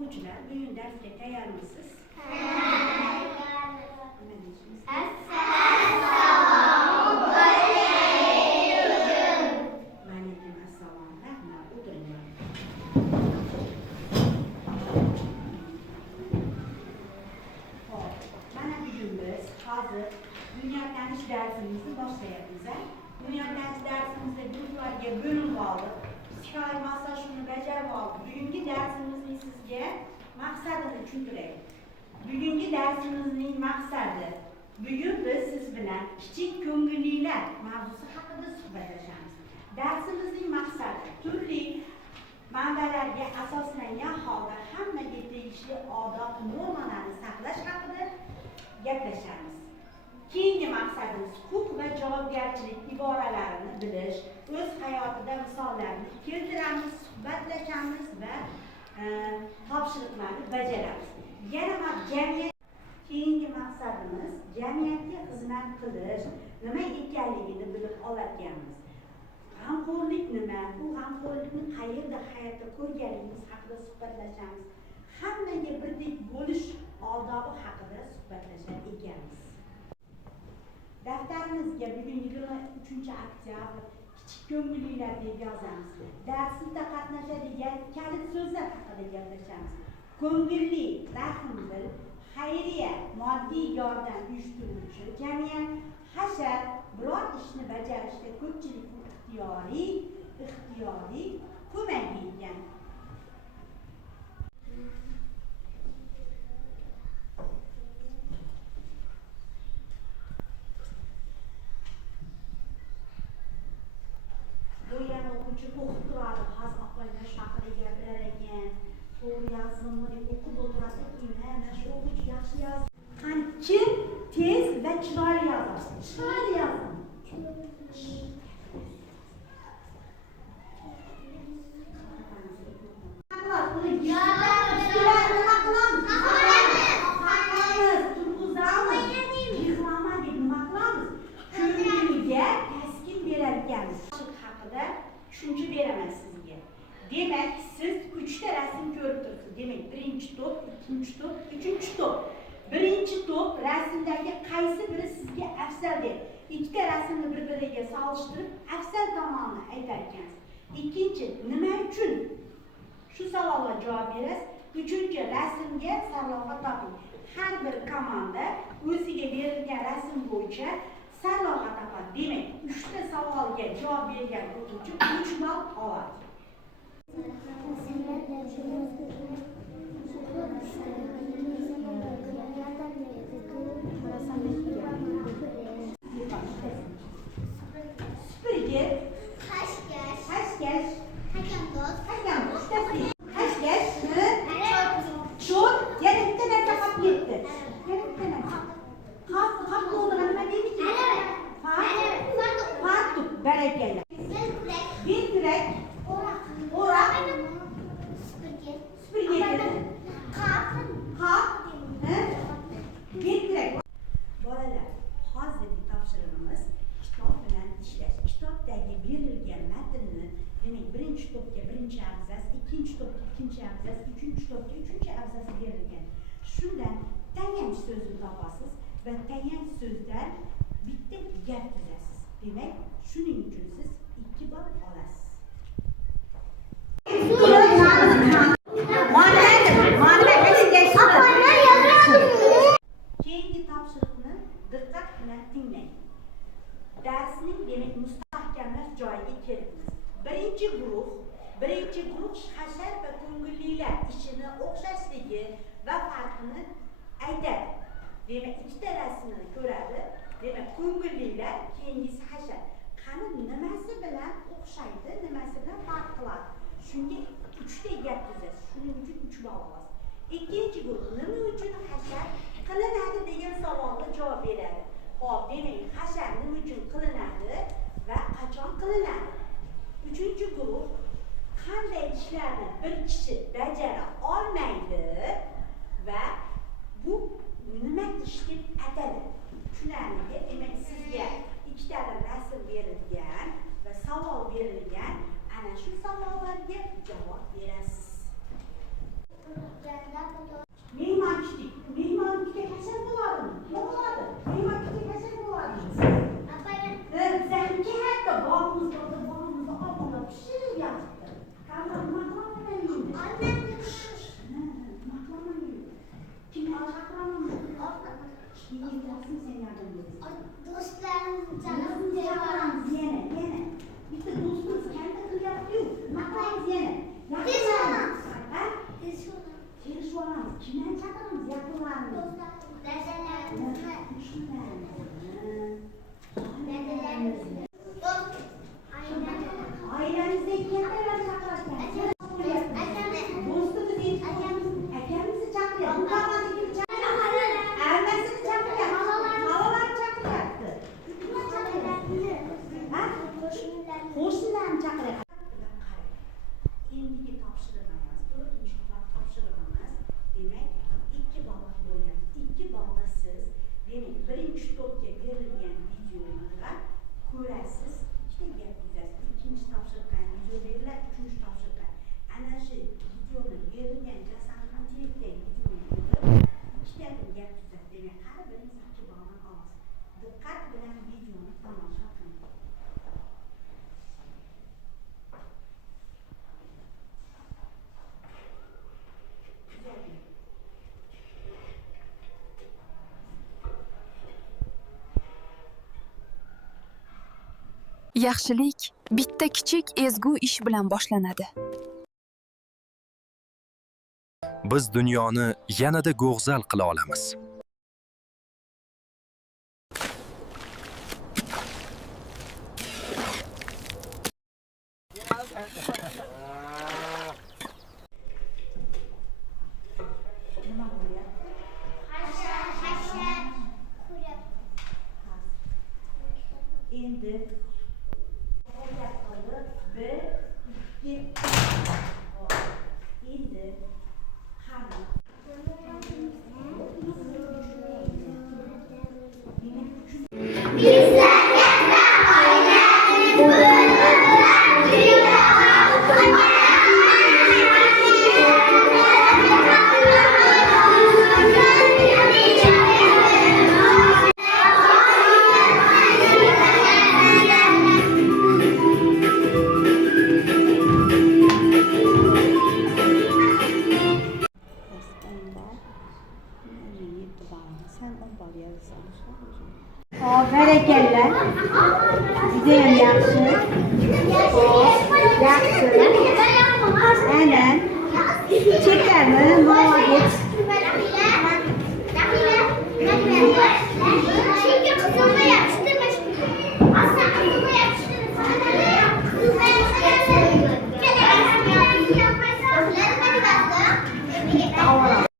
O'quvchilar, bugun darsga tayyormisiz? Vaalaykum assalom. Rahmat, o'tiringlar. Xo'p, mana bugun biz hozir dunyo tanish darsimizni boshlayapmiz. Dunyo tanish darsimizda guruhlarga bo'linib oldik. Psixolog massajini bajarib oldik. Bugungi darsimizning sizga maqsadini tushuntiray. Bugungi darsimizning maqsadi bugun biz siz bilan kichik ko'ngillilar mavzusi haqida suhbatlashamiz. Darsimizning maqsadi turli manbalarga asoslangan holda hammaga tegishli odob normalarni saqlash haqida gaplashamiz. Keyingi maqsadimiz huquq va javobgarchilik iboralarini bilish, o'z hayotida misollarni keltiramiz, suhbatlashamiz va topshiriqlarni bajaramiz. Yana jamiyat keyingi maqsadimiz jamiyatga xizmat qilish nima ekanligini bilib oladiganmiz. G'amxo'rlik nima? Bu g'amxo'rlikni qayerda hayotda ko'rganimiz haqida suhbatlashamiz. Hammaga birdek bo'lish odobi haqida suhbatlashar ekanmiz. Daftarimizga bugun 23-oktyabr kichik ko'ngillilar deb yozamiz. Darsimizda qatnashadigan kalit so'zlar haqida gaplashamiz. Ko'ngilli, rahmdil, xayriya, moddiy yordam uyushtiruvchi jamiyat, hashar biror ishni bajarishda ko'pchilikning ixtiyoriy ko'magiga bo'yani o'quvchi o'qib turadi, hozir oqlangan haqida gapirar ekan, to'g'ri yozimmi deb o'qib o'tiradi, mana shu o'quvchi yaxshi yozdi. Qani kim tez va chiroyli yozadi? Chiroyli yozadi. Tushuncha beraman sizga. Demak, siz 3 ta rasm ko'rib turibsiz. Demak, birinchi to'p, ikkinchi to'p, uchinchi to'p. Birinchi to'p rasmdagi qaysi biri sizga afzal deb, ikkita rasmni bir-biriga solishtirib, afzal tomonini aytar ekansiz. Ikkinchi, nima uchun? Shu savolga javob berasiz. Uchinchi, rasmga sarlavha toping. Har bir komanda o'ziga berilgan rasm bo'yicha sarlavha topadi. Demak, 3 ta savolga javob bergan o'quvchi 3 ball oladi. Süpürge, haşkeş, hakamdoz, haşkeş, çot, yani bir tane kapap gitti. Yani bir tane kap olduğuna nima deydi ki? Fartuk, berekeli. Vintrek, orak, süpürge, kap, vintrek. Bolalar, hozirgi topshirig'imiz kitob bilan ishlash. Kitobdagi berilgan matnni, demak, birinchi to'pga birinchi abzas, ikkinchi to'pga ikkinchi abzas, uchinchi to'pga uchinchi abzasi berilgan. Shundan tayanch so'zni topasiz va tayanch so'zdan bitta gap tuzasiz. Demak, shuning uchun siz 2 ball olasiz. Keyingi topshiriqni diqqat bilan tinglang. Darsning demak mustahkamlash joyiga kelibmiz. Birinchi guruh hashar va ko'ngillilar ishini o'xshashligi va farqini aytadi. Demak, ikkita rasmni ko'radi. Demak, ko'ngillilar, keyingisi hashar. Qani nimasi bilan o'xshaydi, nimasi bilan farq qiladi? Shunga 3 ta gap tuzasiz. Shuning uchun 3 ball olasiz. Ikkinchi guruh nima uchun hashar qilinadi degan savolga javob beradi. Xo'p, demak, hashar nima uchun qilinadi va qachon qilinadi? Uchinchi guruh qanday ishlarni bir kishi bajara olmaydi va bu nima ish deb ataladi? Shularga, demak, sizga 2 ta rasm berilgan va savol berilgan. Ana shu savollarga javob berasiz. demek 2 ballıq bo'lyapti. 2 ballda siz demek birinchi topga berilgan videolarga ko'rasiz, ikkita gap yuzasiz. Ikkinchi topshiriqdan video beriladi, uchinchi topshiriqdan ana shu videoni berilgan jasadni intellektual videoni ko'rib ikkitadan gap yuzasiz. Demak har biringiz 2 balldan olasiz. Diqqat bilan videoni tomosha qiling. Yaxshilik bitta kichik ezgu ish bilan boshlanadi. Biz dunyoni yanada go'zal qila olamiz. Nima bo'lyapti? Endi bir, ikki, endi qani barakalla. Judayam yaxshi. Yaxshi. Ana. Chekami, молодец.